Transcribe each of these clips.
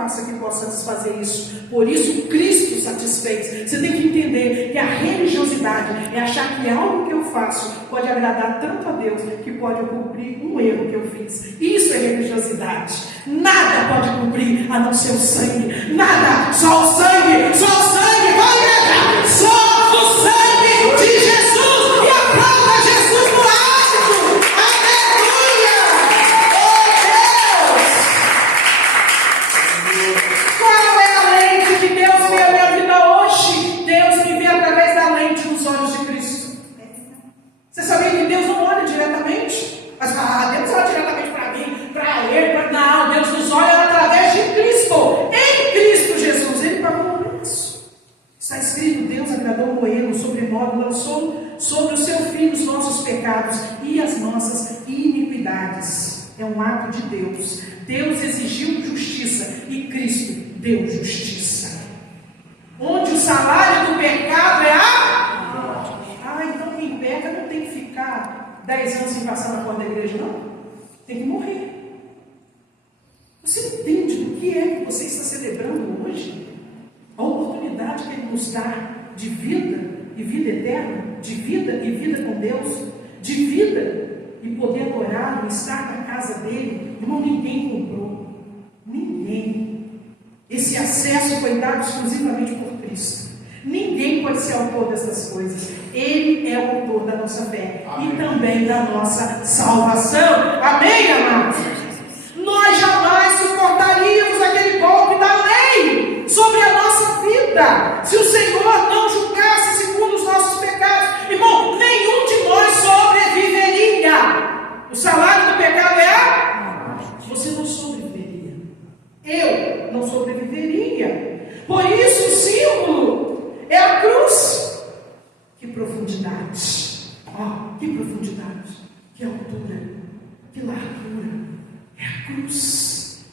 faça que possa satisfazer isso. Por isso Cristo satisfez. Você tem que entender que a religiosidade é achar que algo que eu faço pode agradar tanto a Deus que pode eu cumprir um erro que eu fiz. Isso é religiosidade. Nada pode cumprir a não ser o sangue. Nada, só o sangue, só o sangue, vai igreja, só o sangue de Jesus. E aplauda Jesus no alto. Aleluia! Qual é a lente que Deus vê a minha vida hoje? Deus me vê através da lente dos olhos de Cristo. Você sabia que Deus não olha diretamente? Mas Deus olha diretamente para mim, para ele, não, Deus nos olha através de Cristo. Em Cristo Jesus, ele pagou o preço. Está escrito, Deus agradou Moelo, sobremodo lançou sobre o seu filho os nossos pecados e as nossas iniquidades. É um ato de Deus. Deus exigiu justiça e Cristo deu justiça. Onde o salário do pecado é a morte. Então quem peca não tem que ficar 10 anos sem passar na porta da igreja, não. Tem que morrer. Você entende do que é que você está celebrando hoje? A oportunidade que Ele nos dá de vida e vida eterna, de vida e vida com Deus, de vida e poder adorar e estar na casa dele. Irmão, ninguém comprou. Ninguém. Esse acesso foi dado exclusivamente por Cristo. Ninguém pode ser autor dessas coisas. Ele é o autor da nossa fé. Amém. E também da nossa salvação. Amém, amados? Nós jamais suportaríamos aquele golpe da lei sobre a nossa vida se o Senhor não julgasse segundo os nossos pecados. Irmão, nenhum de nós sobreviveria. O salário do pecado é a morte. Você não sobreviveria. Eu não sobreviveria. Por isso o símbolo é a cruz. Que profundidade. Que profundidade. Que altura. Que largura. É a cruz.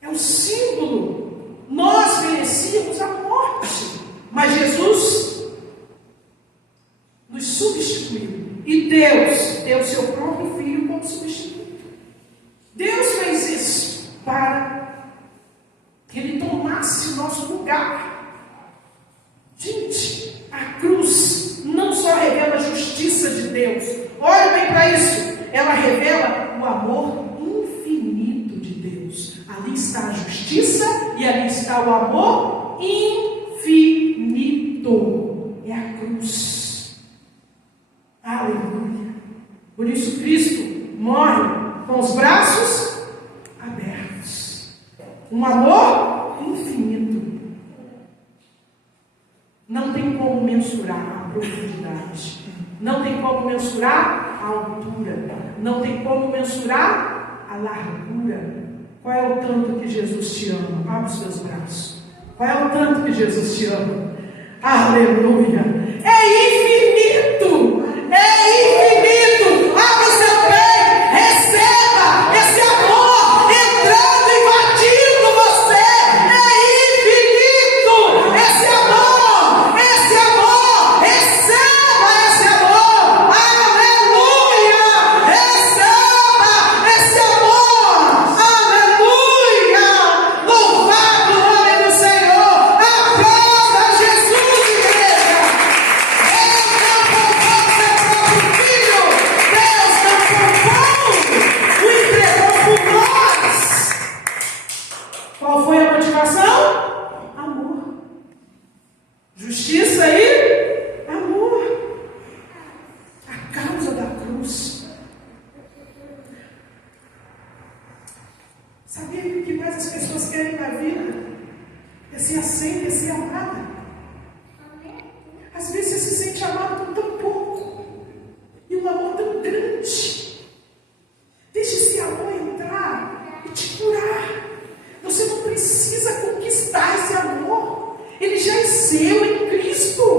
É o símbolo. Nós merecíamos a morte, mas Jesus nos substituiu. E Deus deu o seu próprio Filho como substituto. Deus fez isso para que Ele tomasse o nosso lugar. Gente, a cruz não só revela a justiça de Deus. Olhe bem para isso. Ela revela o amor infinito de Deus. Ali está a justiça e ali está o amor infinito. É a cruz. Aleluia. Por isso Cristo morre com os braços abertos. Um amor infinito. Não tem como mensurar a profundidade. Não tem como mensurar a altura. Não tem como mensurar a largura. Qual é o tanto que Jesus te ama? Abre os seus braços. Qual é o tanto que Jesus te ama? Aleluia! É infinito! É infinito! Abre o seu peito! Receba esse amor entrando, invadindo você! É infinito! Esse amor! Esse amor! Receba esse amor! Aleluia! Receba esse amor! Aleluia! Louvado o nome do Senhor! Aplauda Jesus, igreja! Deus não poupou seu próprio Filho! Deus não poupou! O entregou por nós! Qual foi a motivação? Amor. Justiça e amor. A causa da cruz. Sabia que o que mais as pessoas querem na vida é ser aceita, é ser amada? Às vezes você se sente amado por tão pouco e um amor tão grande. Deixe esse amor entrar e te curar. Você não precisa conquistar esse amor. Ele já é seu em Cristo.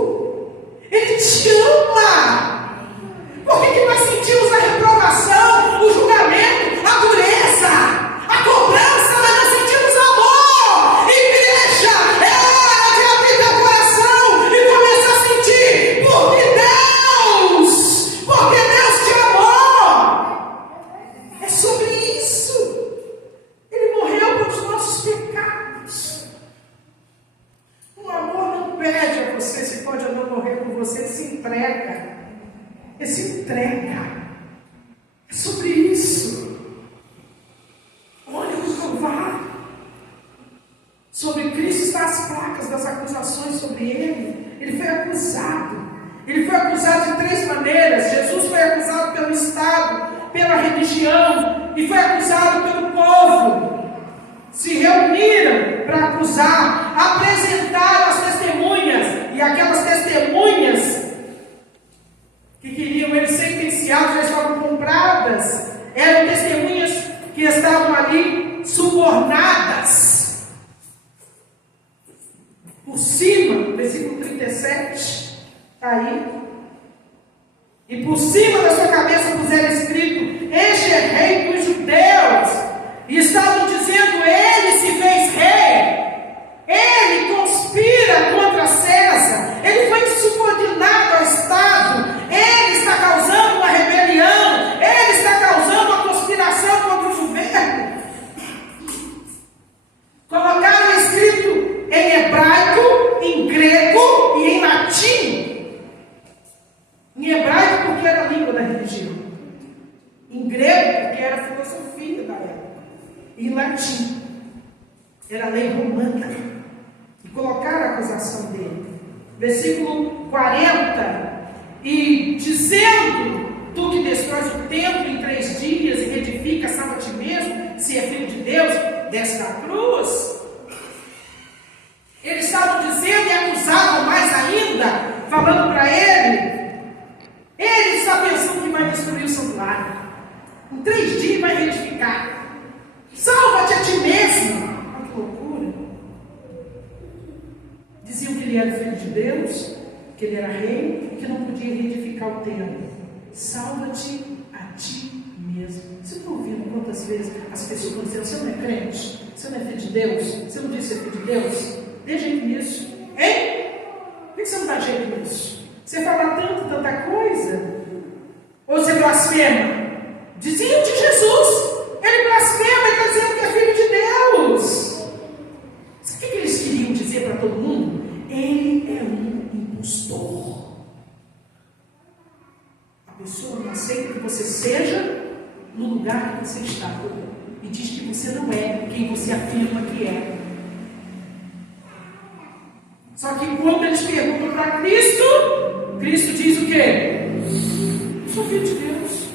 pode ou não morrer por você, ele se entrega. Ele se entrega. É sobre isso. Olha o Calvário. Sobre Cristo estão as placas das acusações sobre ele. Ele foi acusado. Ele foi acusado de 3 maneiras. Jesus foi acusado pelo Estado, pela religião, e foi acusado pelo povo. Se reuniram para acusar, apresentaram as testemunhas, e aquelas testemunhas que queriam ele sentenciado, já estavam compradas, eram testemunhas que estavam ali subornadas. Por cima, versículo 37, está aí. E por cima da sua cabeça puseram escrito: este é rei dos judeus. E estavam dizendo: ele se fez rei. Ele conspira contra César. Ele foi subordinado ao Estado. Ele está causando uma rebelião. Ele está causando uma conspiração contra o governo. Colocaram escrito em hebraico, em grego e em latim. Em hebraico, porque era a língua da religião. Em grego, porque era a filosofia da época. E em latim, era a lei romana. E colocaram a acusação dele. Versículo 40. E dizendo: tu que destróis o templo em 3 dias e reedifica, salva a ti mesmo, se é filho de Deus, desce da cruz. Eles estavam dizendo e acusavam mais ainda, falando para ele: ele está pensando que vai destruir o santuário. Em 3 dias vai reedificar. Salva-te a ti mesmo. Olha que loucura. Diziam que ele era filho de Deus, que ele era rei e que não podia reedificar o templo. Salva-te a ti mesmo. Você não ouviu quantas vezes as pessoas estão dizendo: você não é crente? Você não é filho de Deus? Você não diz ser filho de Deus? Dê jeito nisso. Hein? Por que você não dá jeito nisso? Você fala tanta coisa? Ou você blasfema? Diziam de Jesus. Ele blasfema, ele está dizendo que é filho de Deus. Sabe o que eles queriam dizer para todo mundo? Ele é um impostor. A pessoa não aceita que você seja no lugar que você está. E diz que você não é quem você afirma que é. Só que quando eles perguntam para Cristo, Cristo diz o quê? Eu sou filho de Deus.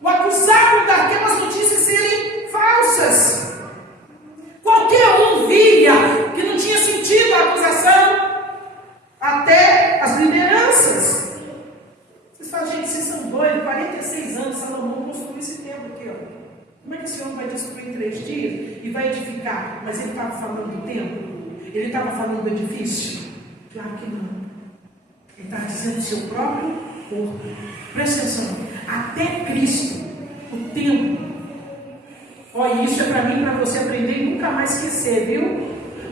O acusaram daquelas notícias serem falsas. Qualquer um via que não tinha sentido a acusação, até as lideranças. Vocês falam: gente, vocês são doidos. 46 anos Salomão construiu esse templo aqui, ó. Como é que esse homem vai destruir em 3 dias e vai edificar? Mas ele estava falando do templo? Ele estava falando do edifício? Claro que não. Ele estava dizendo do seu próprio corpo. Presta atenção. Até Cristo, o templo. Olha, isso é para mim, para você aprender e nunca mais esquecer, viu?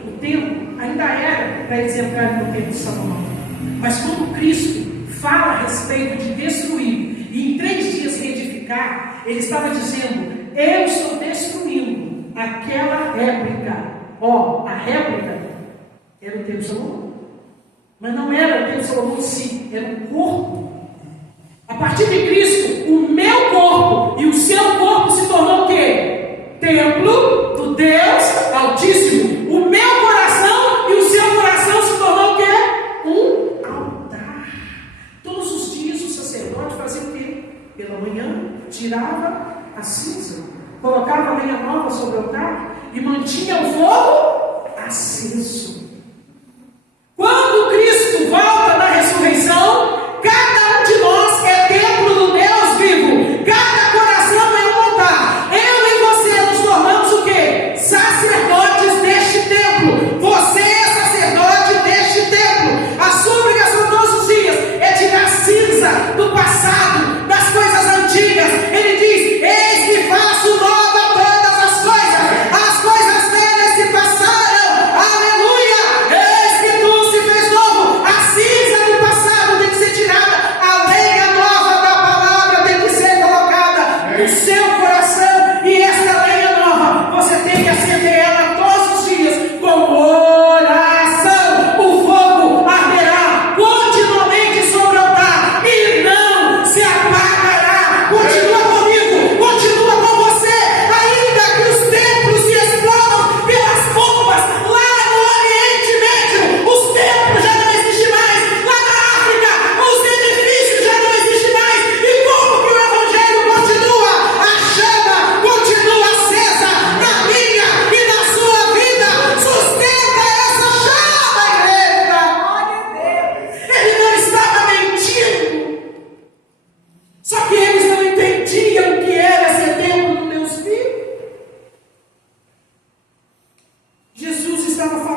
O templo ainda era para eles entrarem no templo de Salomão. Mas quando Cristo fala a respeito de destruir e em 3 dias reedificar, ele estava dizendo: eu estou destruindo aquela réplica. Ó, a réplica era o templo de Salomão. Mas não era o templo de Salomão em si, era o corpo. A partir de Cristo, o meu corpo e o seu corpo se tornou o quê? Templo do Deus Altíssimo. O meu coração e o seu coração se tornou o quê? Um altar. Todos os dias o sacerdote fazia o quê? Pela manhã, tirava a cinza, colocava a lenha nova sobre o altar e mantinha o fogo aceso. Quando Cristo volta na ressurreição, cada um de nós é templo do Deus vivo. Cada coração é um altar. Eu e você nos tornamos o quê? Sacerdotes deste templo. Você é sacerdote deste templo. A sua obrigação todos os dias é tirar a cinza do passado, das coisas antigas. Ele diz: eis que faço nova todas as coisas velhas se passaram. Aleluia! precisava